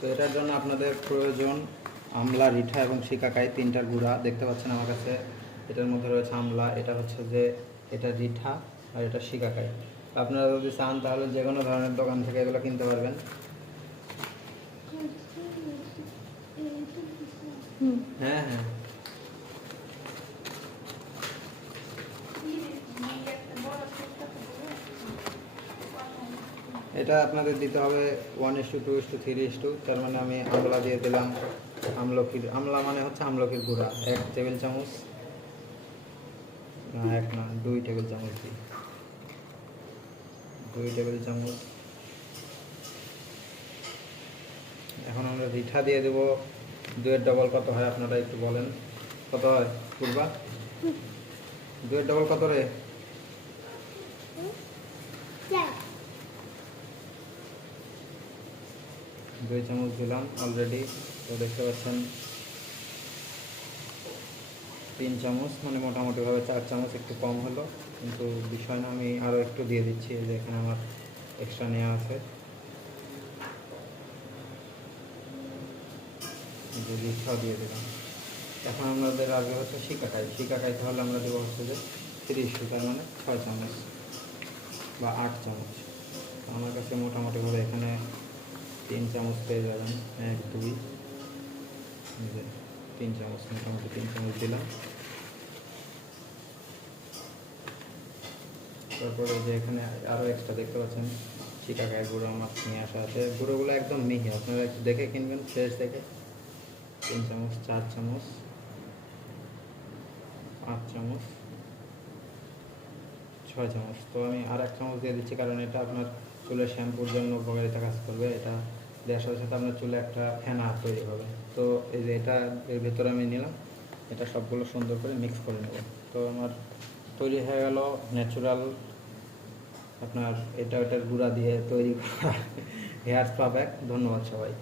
তো এটার জন্য আপনাদের প্রয়োজন আমলা, রিঠা এবং শিকাকাই, তিনটার গুঁড়া দেখতে পাচ্ছেন আমার কাছে। এটার মধ্যে রয়েছে আমলা, এটা হচ্ছে যে এটা রিঠা, আর এটা শিকাকাই। আপনারা যদি চান তাহলে যে কোনো ধরনের দোকান থেকে এগুলো কিনতে পারবেন। হ্যাঁ হ্যাঁ, এটা আপনাদের দিতে হবে 1:2:3:2। তার মানে আমি আমলা দিয়ে দিলাম, আমলা মানে হচ্ছে আমলকির গুঁড়া 1 টেবিল চামচ, না 1 না 2 টেবিল চামচ দিই, 2 টেবিল চামচ। এখন আমরা রিঠা দিয়ে দেবো, 2-এর ডবল কত হয় আপনারা একটু বলেন, কত হয় পূর্বা? 2-এর ডবল কত রে? 2 চামচ দিলাম অলরেডি। তো দেখতে পাচ্ছেন 3 চামচ, মানে মোটামুটিভাবে 4 চামচ, একটু কম হলো কিন্তু বিষয় না, আমি আরও একটু দিয়ে দিচ্ছি, যে এখানে আমার এক্সট্রা নেওয়া আছে। যে রিঠাও দিয়ে দিলাম। এখন আমাদের আগে হচ্ছে শিকাকাই, তাহলে আমরা দেবো হচ্ছে যে 30, তার মানে 6 চামচ বা 8 চামচ। আমার কাছে মোটামুটিভাবে এখানে 3 চামচ পেয়ে যাবেন, 1 2 3 চামচ, মোটামুটি 3 চামচ দিলাম। তারপরে যে এখানে আরও এক্সট্রা দেখতে পাচ্ছেন শিকাকাই গুঁড়ো আমার নিয়ে আসা আছে। গুঁড়োগুলো একদম মিহি, আপনারা একটু দেখে কিনবেন, ফ্রেশ দেখে। 3 চামচ, 4 চামচ, 5 চামচ, 6 চামচ। তো আমি আর 1 চামচ দিয়ে দিচ্ছি, কারণ এটা আপনার চুলের শ্যাম্পুর জন্য উপকারিতা কাজ করবে। এটা দেওয়ার সাথে সাথে আপনার চুলে একটা ফেনা তৈরি হবে। তো এই যে এটা এর ভেতরে আমি নিলাম, এটা সবগুলো সুন্দর করে মিক্স করে নেব। তো আমার তৈরি হয়ে গেল ন্যাচারাল আপনার এটা ওটার গুঁড়া দিয়ে তৈরি করা হেয়ার স্পা প্যাক। ধন্যবাদ সবাই।